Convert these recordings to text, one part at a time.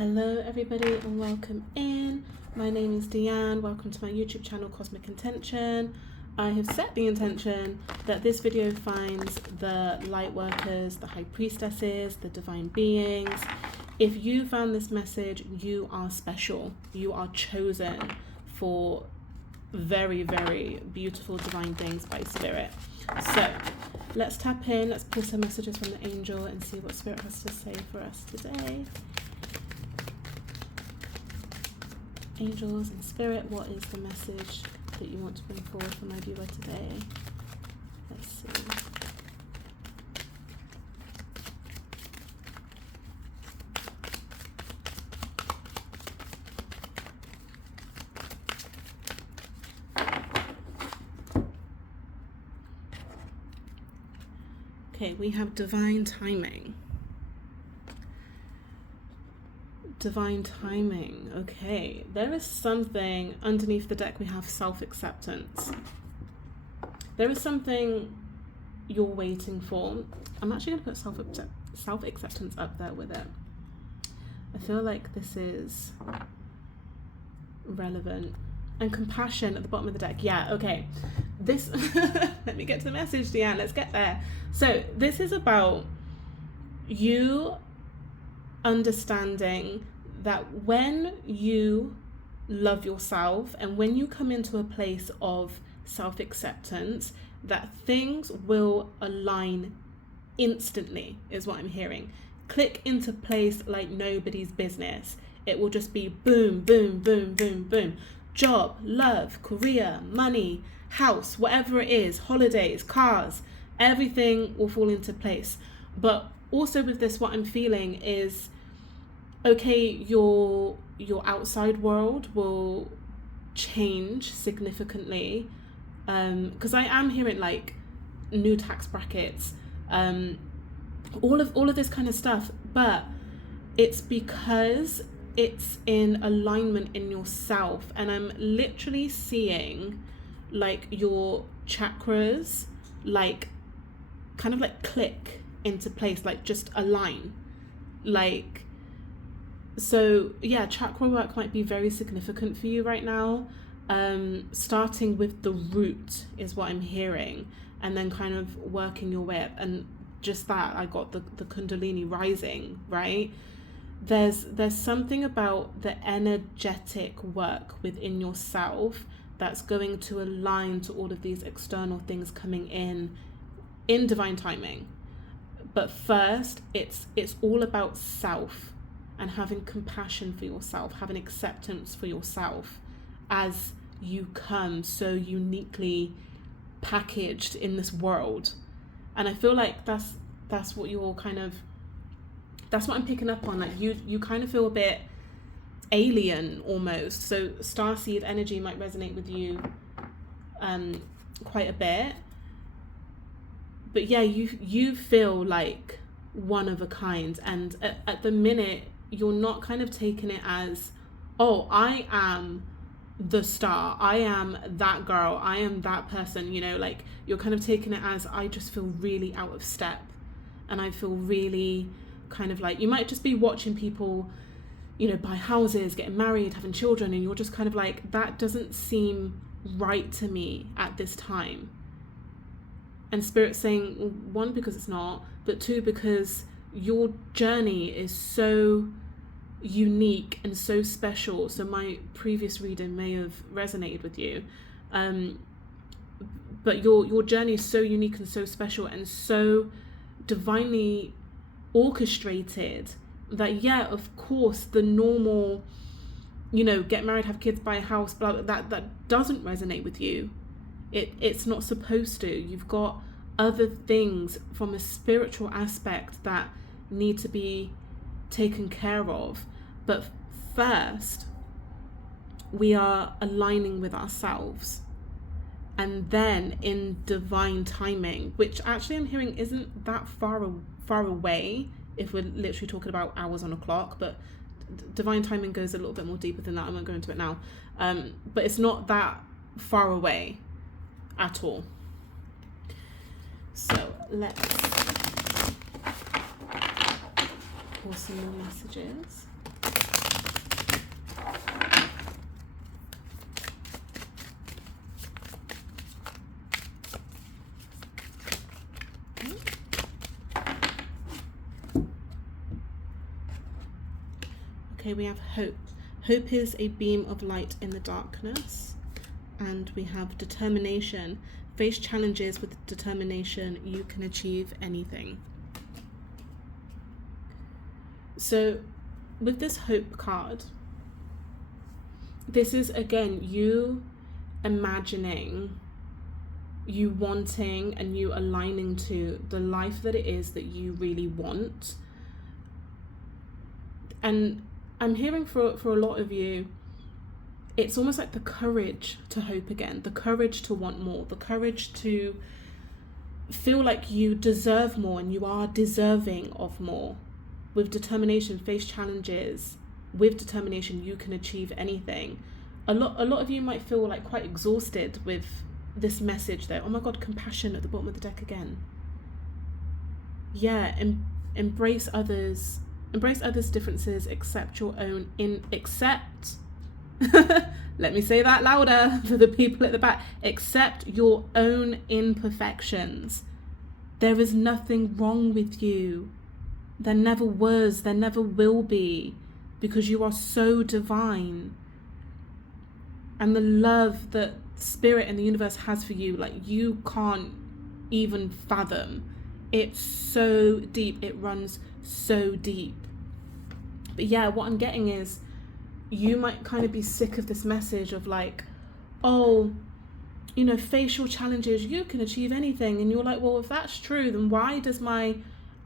Hello everybody and welcome in. My name is Deanne. Welcome to my YouTube channel Cosmic Intention. I have set the intention that this video finds the light workers, the high priestesses, the divine beings. If you found this message, you are special. You are chosen for very, very beautiful divine things by Spirit. So let's tap in, let's pull some messages from the angel and see what Spirit has to say for us today. Angels and Spirit, what is the message that you want to bring forward for my viewer today? Let's see. Okay, we have divine timing. Divine timing. Okay, there is something underneath the deck. We have self-acceptance. There is something you're waiting for. I'm actually going to put self-acceptance up there with it. I feel like this is relevant. And compassion at the bottom of the deck. Yeah, okay. This let me get to the message, Deanne. Let's get there. So this is about you understanding that when you love yourself and when you come into a place of self-acceptance, that things will align instantly, is what I'm hearing. Click into place like nobody's business. It will just be boom, boom, boom, boom, boom. Job, love, career, money, house, whatever it is, holidays, cars, everything will fall into place. But also with this, what I'm feeling is, okay, your outside world will change significantly, because I am hearing like new tax brackets, all of this kind of stuff, but it's because it's in alignment in yourself, and I'm literally seeing like your chakras like kind of like click into place, like just align, like, so yeah, chakra work might be very significant for you right now, starting with the root is what I'm hearing, and then kind of working your way up. And just that, I got the kundalini rising, right? There's something about the energetic work within yourself that's going to align to all of these external things coming in divine timing. But first, it's all about self and having compassion for yourself, having acceptance for yourself as you come so uniquely packaged in this world. And I feel like that's what you're kind of, that's what I'm picking up on. Like you kind of feel a bit alien almost. So starseed energy might resonate with you quite a bit. But yeah, you feel like one of a kind, and at the minute you're not kind of taking it as, oh, I am the star, I am that girl, I am that person, you know, like you're kind of taking it as, I just feel really out of step, and I feel really kind of like, you might just be watching people, you know, buy houses, getting married, having children, and you're just kind of like, that doesn't seem right to me at this time. And Spirit's saying, one, because it's not, but two, because your journey is so unique and so special. So my previous reading may have resonated with you, but your journey is so unique and so special and so divinely orchestrated that, yeah, of course, the normal, you know, get married, have kids, buy a house, blah, blah, that doesn't resonate with you. It's not supposed to. You've got other things from a spiritual aspect that need to be taken care of. But first, we are aligning with ourselves. And then in divine timing, which actually I'm hearing isn't that far away, if we're literally talking about hours on a clock, but divine timing goes a little bit more deeper than that. I won't go into it now. But it's not that far away at all. So let's pull some more messages. Okay, we have hope. Hope is a beam of light in the darkness. And we have determination. Face challenges with determination. You can achieve anything. So with this hope card, this is again you imagining, you wanting, and you aligning to the life that it is that you really want. And I'm hearing for a lot of you, it's almost like the courage to hope again, the courage to want more, the courage to feel like you deserve more and you are deserving of more. With determination, face challenges. With determination, you can achieve anything. A lot of you might feel like quite exhausted with this message there. Oh my God, compassion at the bottom of the deck again. Yeah, embrace others' differences, accept your own let me say that louder for the people at the back. Accept your own imperfections. There is nothing wrong with you. There never was, there never will be, because you are so divine. And the love that Spirit and the universe has for you, like you can't even fathom. It's so deep, it runs so deep. But yeah, what I'm getting is you might kind of be sick of this message of like, oh, you know, face your challenges, you can achieve anything. And you're like, well, if that's true, then why does my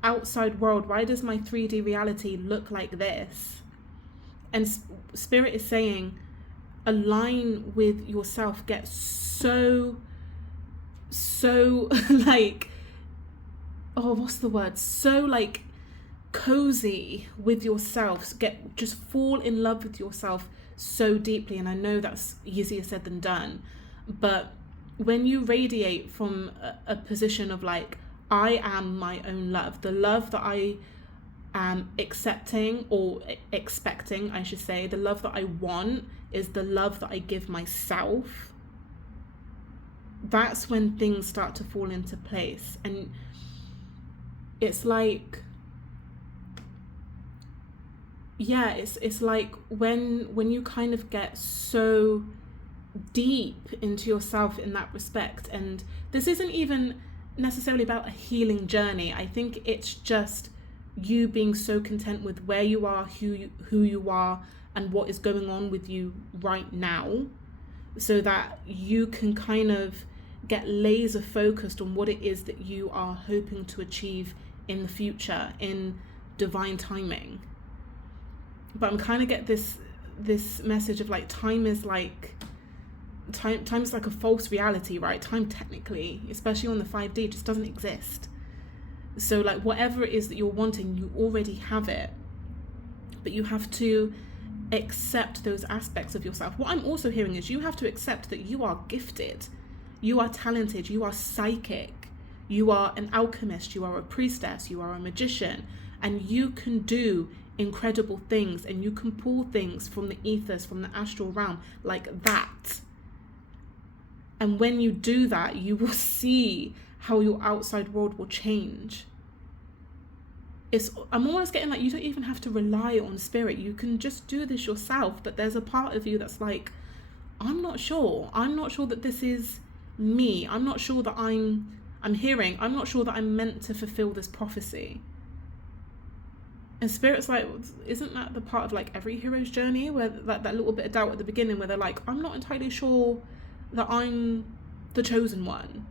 outside world, why does my 3D reality look like this? And Spirit is saying, align with yourself, get so like, oh, what's the word? So like cozy with yourself, just fall in love with yourself so deeply. And I know that's easier said than done, but when you radiate from a position of like, I am my own love, the love that I am accepting or expecting, I should say, the love that I want is the love that I give myself, that's when things start to fall into place. And it's like, yeah, it's like when you kind of get so deep into yourself in that respect. And this isn't even necessarily about a healing journey. I think it's just you being so content with where you are, who you are, and what is going on with you right now, so that you can kind of get laser focused on what it is that you are hoping to achieve in the future in divine timing. But I'm kind of get this message of like, time is like a false reality, right? Time technically, especially on the 5D, just doesn't exist. So like whatever it is that you're wanting, you already have it, but you have to accept those aspects of yourself. What I'm also hearing is you have to accept that you are gifted, you are talented, you are psychic, you are an alchemist, you are a priestess, you are a magician, and you can do incredible things, and you can pull things from the ethers, from the astral realm like that. And when you do that, you will see how your outside world will change. I'm almost getting like, you don't even have to rely on spirit. You can just do this yourself. But there's a part of you that's like, I'm not sure that this is me. I'm not sure that I'm not sure that I'm meant to fulfill this prophecy. And Spirit's like, isn't that the part of like every hero's journey, where that little bit of doubt at the beginning, where they're like, I'm not entirely sure that I'm the chosen one.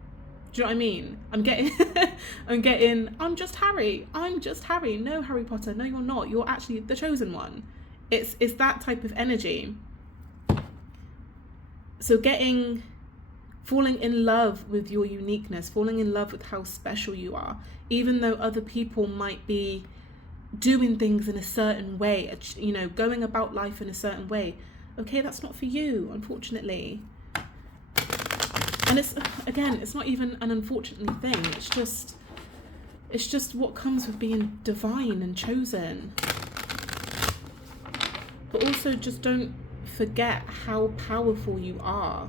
Do you know what I mean? I'm just Harry. No, Harry Potter. No, you're not. You're actually the chosen one. It's that type of energy. So falling in love with your uniqueness, falling in love with how special you are, even though other people might be doing things in a certain way, you know, going about life in a certain way. Okay, that's not for you, unfortunately. And it's not even an unfortunately thing. It's just what comes with being divine and chosen. But also just don't forget how powerful you are.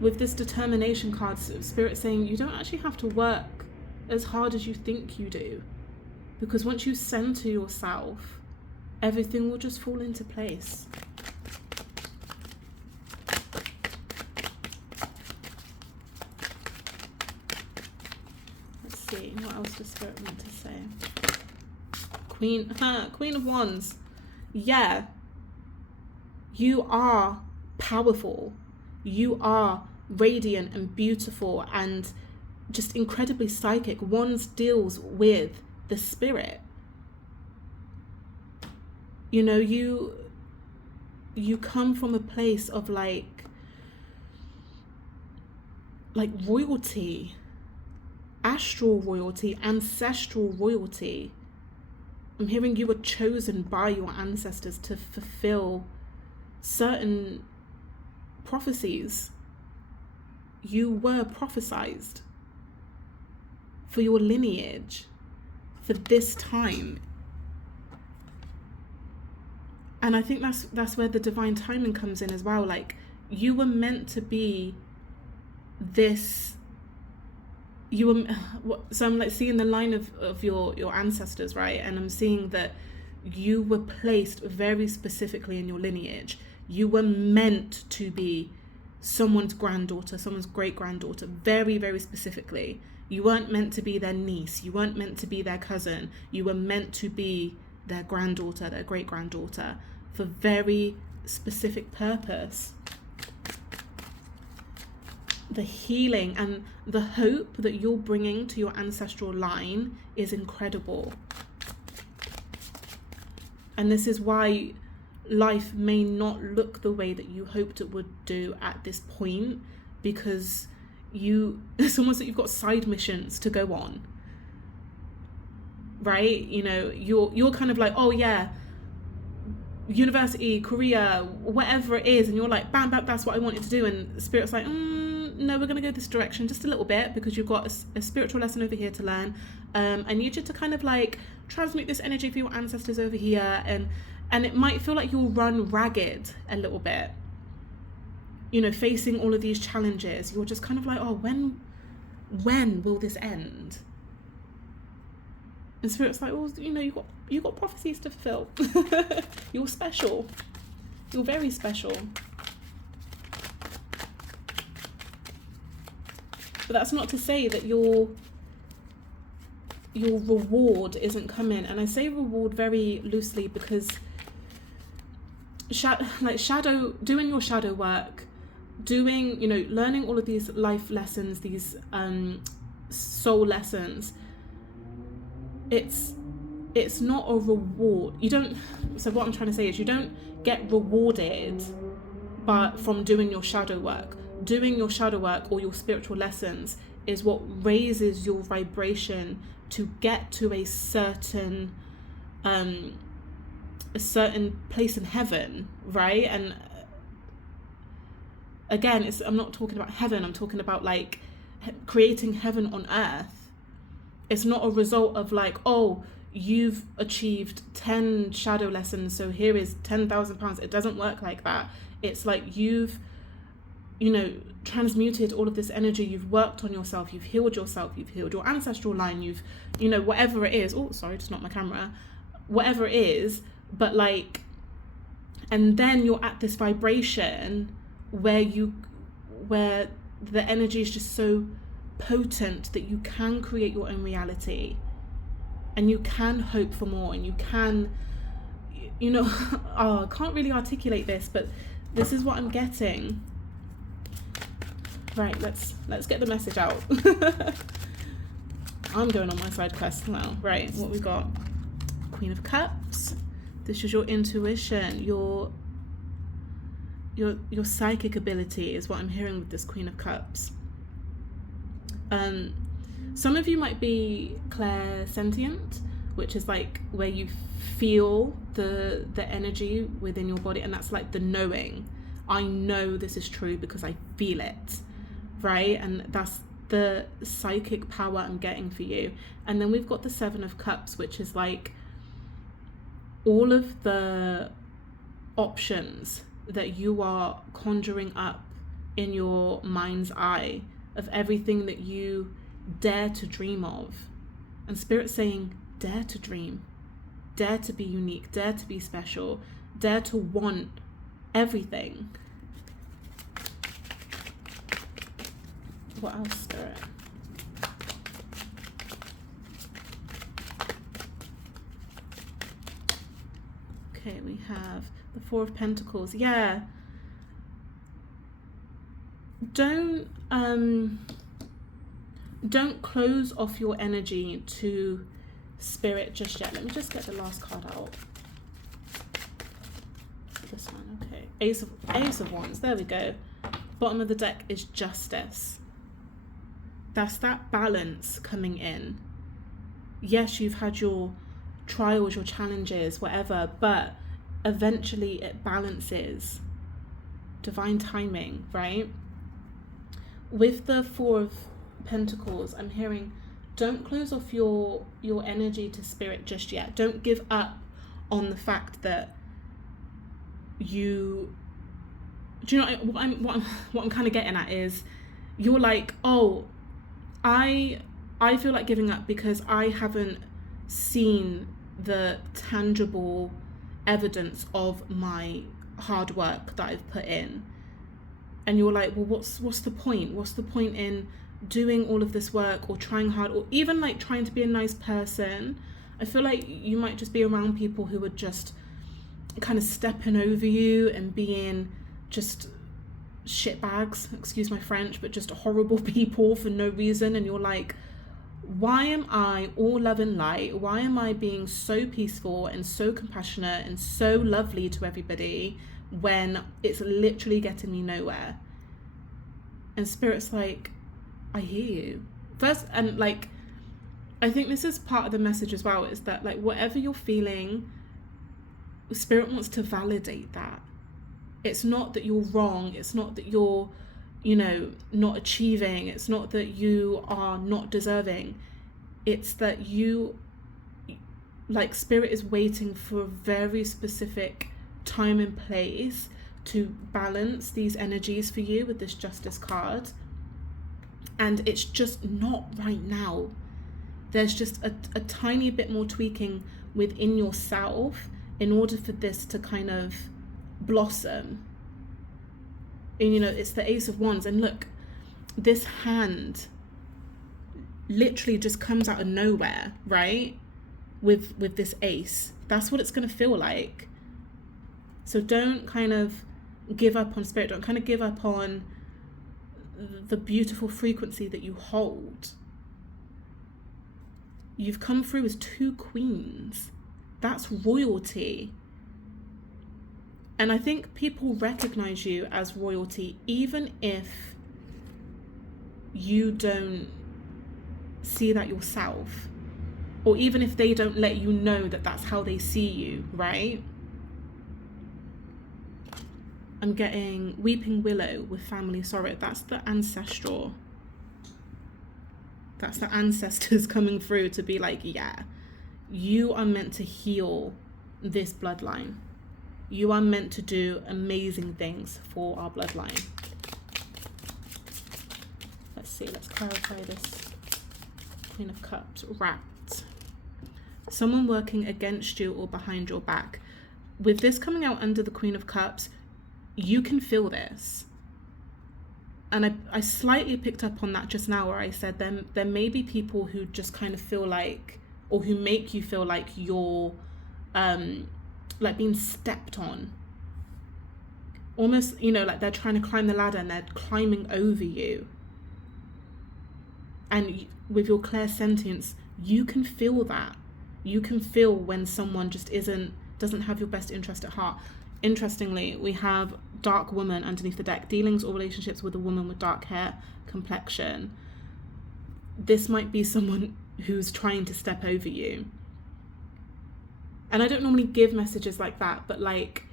With this determination card, Spirit saying you don't actually have to work as hard as you think you do. Because once you center yourself, everything will just fall into place. Let's see, what else does Spirit want to say? Queen of Wands. Yeah, you are powerful. You are radiant and beautiful and just incredibly psychic. Wands deals with the spirit. You know, you come from a place of like royalty, astral royalty, ancestral royalty. I'm hearing you were chosen by your ancestors to fulfill certain prophecies. You were prophesized for your lineage, for this time. And I think that's where the divine timing comes in as well. Like, you were meant to be this. So I'm like seeing the line of your ancestors, right? And I'm seeing that you were placed very specifically in your lineage. You were meant to be someone's granddaughter, someone's great granddaughter, very, very specifically. You weren't meant to be their niece. You weren't meant to be their cousin. You were meant to be their granddaughter, their great granddaughter, for very specific purpose. The healing and the hope that you're bringing to your ancestral line is incredible. And this is why life may not look the way that you hoped it would do at this point, because it's almost like you've got side missions to go on, right? You know, you're kind of like, oh yeah, university, career, whatever it is, and you're like, bam, bam, that's what I wanted to do. And Spirit's like, no, we're going to go this direction just a little bit, because you've got a spiritual lesson over here to learn. I need you to kind of like transmute this energy for your ancestors over here, and it might feel like you'll run ragged a little bit, you know, facing all of these challenges. You're just kind of like, oh, when will this end? And Spirit's like, well, you know, you got prophecies to fulfill. You're special. You're very special. But that's not to say that your reward isn't coming. And I say reward very loosely because doing your shadow work, doing, you know, learning all of these life lessons, these soul lessons, it's not a reward. So what I'm trying to say is, you don't get rewarded from doing your shadow work. Doing your shadow work or your spiritual lessons is what raises your vibration to get to a certain place in heaven, right? And again, I'm not talking about heaven. I'm talking about like creating heaven on earth. It's not a result of like, oh, you've achieved 10 shadow lessons, so here is £10,000. It doesn't work like that. It's like you've, you know, transmuted all of this energy. You've worked on yourself. You've healed yourself. You've healed your ancestral line. You've, you know, whatever it is. Oh, sorry, just knocked my camera. Whatever it is, but like, and then you're at this vibration where the energy is just so potent that you can create your own reality, and you can hope for more, and you can, you know, I can't really articulate this, but this is what I'm getting. Right, let's get the message out. I'm going on my side quest now. Right, what we got? Queen of Cups. This is your intuition, your psychic ability is what I'm hearing with this Queen of Cups. Some of you might be clairsentient, which is like where you feel the energy within your body, and that's like the knowing. I know this is true because I feel it, right? And that's the psychic power I'm getting for you. And then we've got the Seven of Cups, which is like all of the options that you are conjuring up in your mind's eye of everything that you dare to dream of. And Spirit's saying, dare to dream. Dare to be unique. Dare to be special. Dare to want everything. What else, Spirit? Okay, we have the Four of Pentacles. Yeah. Don't close off your energy to Spirit just yet. Let me just get the last card out. This one, okay. Ace of Wands, there we go. Bottom of the deck is Justice. That's that balance coming in. Yes, you've had your trials, your challenges, whatever, but eventually it balances. Divine timing, right? With the Four of Pentacles, I'm hearing, don't close off your energy to Spirit just yet. Don't give up on the fact that do you know what I'm kind of getting at is, you're like, oh, I feel like giving up because I haven't seen the tangible evidence of my hard work that I've put in. And you're like, well, what's the point? What's the point in doing all of this work or trying hard or even like trying to be a nice person? I feel like you might just be around people who are just kind of stepping over you and being just shitbags, excuse my French, but just horrible people for no reason. And you're like, why am I all love and light? Why am I being so peaceful and so compassionate and so lovely to everybody when it's literally getting me nowhere? And Spirit's like, I hear you. First, and like, I think this is part of the message as well, is that like whatever you're feeling, Spirit wants to validate that. It's not that you're wrong. It's not that you're, not achieving. It's not that you are not deserving. It's that you, like, Spirit is waiting for a very specific time and place to balance these energies for you with this Justice card. And it's just not right now. There's just a tiny bit more tweaking within yourself in order for this to kind of blossom. And it's the Ace of Wands, and look, this hand literally just comes out of nowhere, right? With this ace. That's what it's going to feel like. So don't kind of give up on Spirit. Don't kind of give up on the beautiful frequency that you hold. You've come through as two queens. That's royalty. And I think people recognize you as royalty even if you don't see that yourself, or even if they don't let you know that that's how they see you, right? I'm getting Weeping Willow with Family Sorrow. That's the ancestral. That's the ancestors coming through to be like, yeah, you are meant to heal this bloodline. You are meant to do amazing things for our bloodline. Let's see, let's clarify this. Queen of Cups, wrapped. Someone working against you or behind your back. With this coming out under the Queen of Cups, you can feel this. And I slightly picked up on that just now where I said there may be people who just kind of feel like, or who make you feel like you're like being stepped on. Almost, like they're trying to climb the ladder and they're climbing over you. And with your clairsentience, you can feel that. You can feel when someone just doesn't have your best interest at heart. Interestingly, we have dark woman underneath the deck. Dealings or relationships with a woman with dark hair, complexion. This might be someone who's trying to step over you. And I don't normally give messages like that, but like,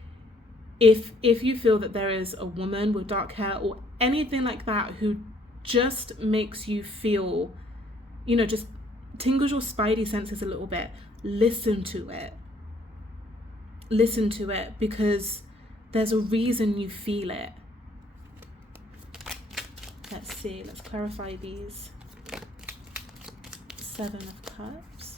if you feel that there is a woman with dark hair or anything like that who just makes you feel, just tingles your spidey senses a little bit, listen to it. Listen to it, because there's a reason you feel it. Let's see, let's clarify these. Seven of Cups.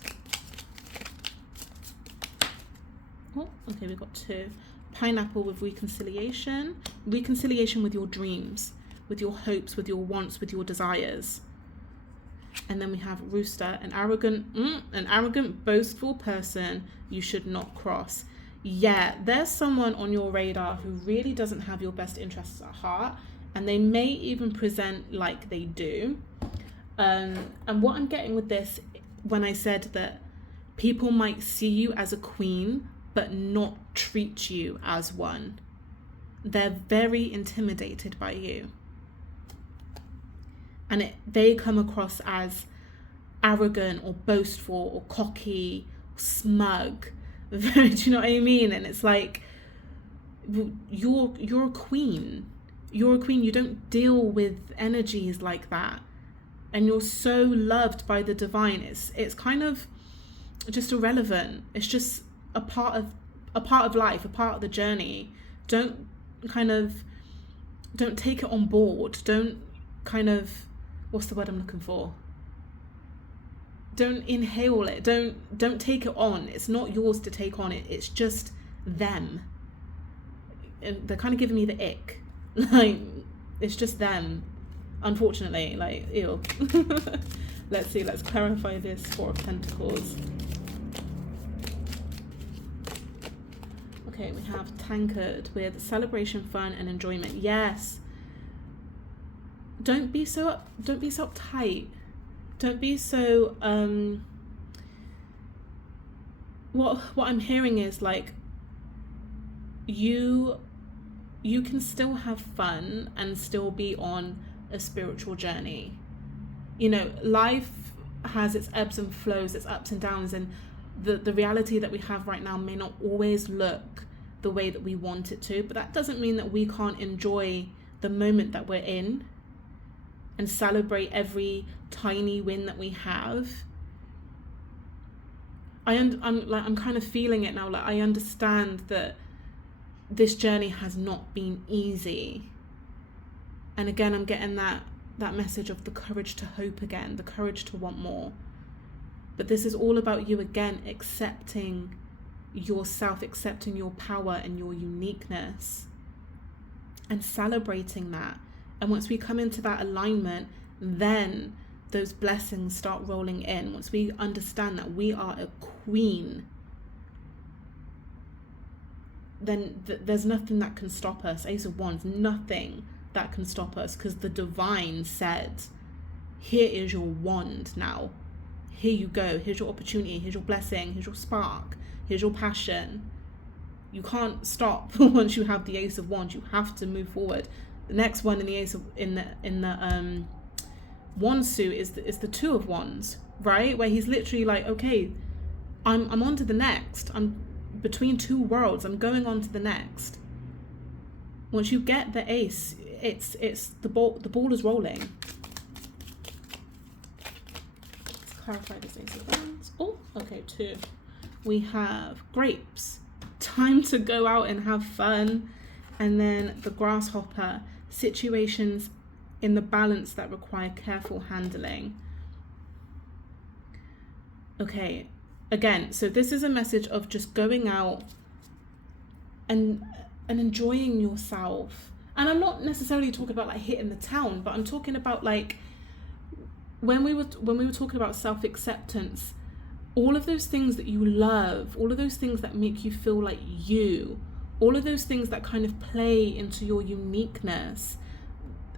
Okay, we've got 2. Pineapple with reconciliation. Reconciliation with your dreams, with your hopes, with your wants, with your desires. And then we have Rooster, an arrogant, boastful person you should not cross. Yeah, there's someone on your radar who really doesn't have your best interests at heart, and they may even present like they do. And what I'm getting with this, when I said that people might see you as a queen, but not treat you as one. They're very intimidated by you. And they come across as arrogant or boastful or cocky, smug. Do you know what I mean? And it's like, you're a queen. You're a queen. You don't deal with energies like that. And you're so loved by the divine. It's kind of just irrelevant. It's just a part of life, a part of the journey. Don't take it on board. Don't kind of, what's the word I'm looking for? Don't inhale it. Don't take it on. It's not yours to take on it. It's just them. And they're kind of giving me the ick. Like, it's just them. Unfortunately, like, ew. Let's see. Let's clarify this 4 of Pentacles. Okay, we have Tankard with celebration, fun, and enjoyment. Yes. Don't be so uptight. Don't be so what I'm hearing is like you can still have fun and still be on a spiritual journey. You know, life has its ebbs and flows, its ups and downs, and the reality that we have right now may not always look the way that we want it to, but that doesn't mean that we can't enjoy the moment that we're in and celebrate every tiny win that we have. I'm kind of feeling it now. Like, I understand that this journey has not been easy. And again, I'm getting that message of the courage to hope again, the courage to want more. But this is all about you again, accepting yourself, accepting your power and your uniqueness, and celebrating that. And once we come into that alignment, then those blessings start rolling in. Once we understand that we are a queen, then there's nothing that can stop us. Ace of Wands, nothing that can stop us, because the divine said, here is your wand now. Here you go. Here's your opportunity. Here's your blessing. Here's your spark. Here's your passion. You can't stop once you have the Ace of Wands. You have to move forward. The next one in the Ace of in the Wand suit is the Two of Wands, right? Where he's literally like, okay, I'm on to the next. I'm between two worlds. I'm going on to the next. Once you get the Ace, it's the ball is rolling. Let's clarify this Ace of Wands. Oh, okay, 2. We have Grapes. Time to go out and have fun. And then the Grasshopper, situations in the balance that require careful handling. Okay, again, so this is a message of just going out and enjoying yourself. And I'm not necessarily talking about like hitting the town, but I'm talking about like when we were talking about self-acceptance, all of those things that you love, all of those things that make you feel like you, all of those things that kind of play into your uniqueness,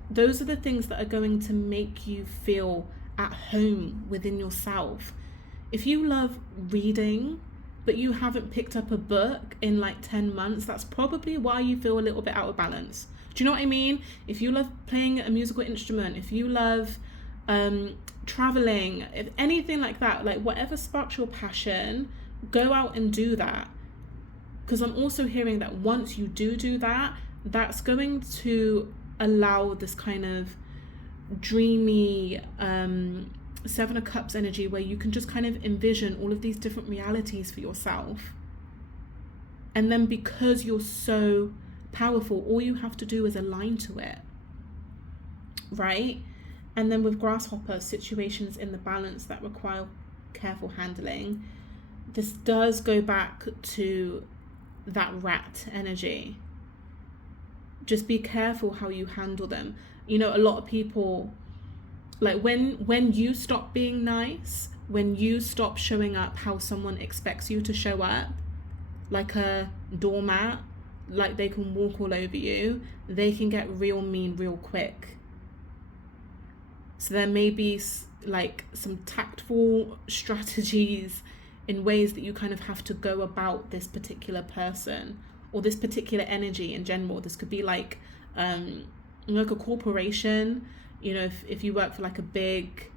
those are the things that are going to make you feel at home within yourself. If you love reading, but you haven't picked up a book in like 10 months, that's probably why you feel a little bit out of balance. Do you know what I mean? If you love playing a musical instrument, if you love traveling, if anything like that, like whatever sparks your passion, go out and do that. Because I'm also hearing that once you do that, that's going to allow this kind of dreamy Seven of Cups energy where you can just kind of envision all of these different realities for yourself. And then because you're so powerful, all you have to do is align to it, right? And then with Grasshopper, situations in the balance that require careful handling. This does go back to that rat energy. Just be careful how you handle them. You know, a lot of people, like when you stop being nice, when you stop showing up how someone expects you to show up, like a doormat, like they can walk all over you, they can get real mean real quick. So there may be like some tactful strategies in ways that you kind of have to go about this particular person or this particular energy in general. This could be like a corporation, you know, if you work for like a big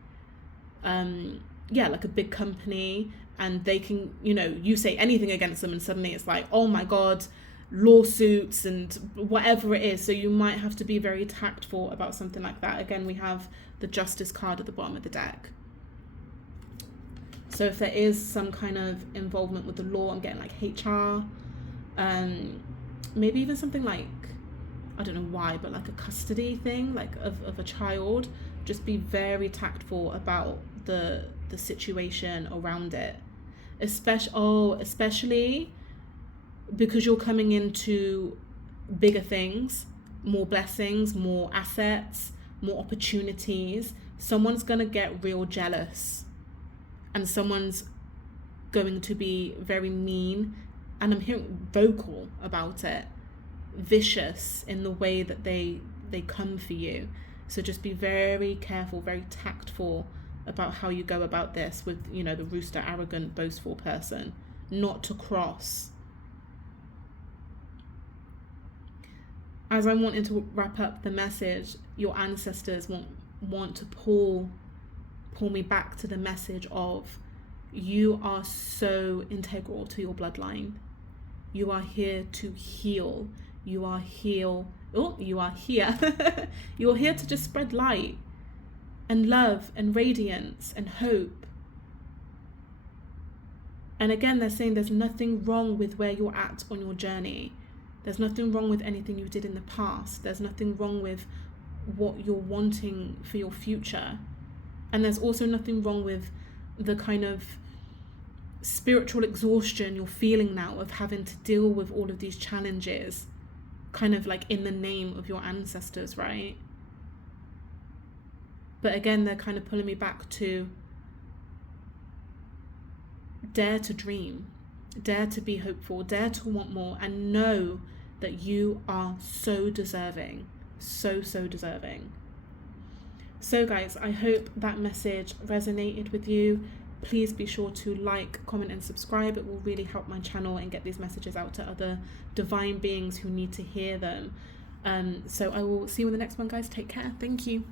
like a big company, and they can, you know, you say anything against them and suddenly it's like, oh my god, lawsuits and whatever it is. So you might have to be very tactful about something like that. Again, we have the Justice card at the bottom of the deck. So if there is some kind of involvement with the law, I'm getting like HR, maybe even something like, I don't know why, but like a custody thing, like of a child. Just be very tactful about the situation around it, especially because you're coming into bigger things, more blessings, more assets, more opportunities. Someone's gonna get real jealous, and someone's going to be very mean, and I'm hearing vocal about it, vicious in the way that they come for you. So just be very careful, very tactful about how you go about this with, you know, the rooster, arrogant, boastful person, not to cross. As I'm wanting to wrap up the message, your ancestors want to pull me back to the message of, you are so integral to your bloodline. You are here to heal. You are here. You're here to just spread light and love and radiance and hope. And again, they're saying there's nothing wrong with where you're at on your journey. There's nothing wrong with anything you did in the past. There's nothing wrong with what you're wanting for your future. And there's also nothing wrong with the kind of spiritual exhaustion you're feeling now of having to deal with all of these challenges, kind of like in the name of your ancestors, right? But again, they're kind of pulling me back to dare to dream, dare to be hopeful, dare to want more, and know that you are so deserving, so deserving. So guys, I hope that message resonated with you. Please be sure to like, comment and subscribe. It will really help my channel and get these messages out to other divine beings who need to hear them. So I will see you in the next one, guys. Take care. Thank you.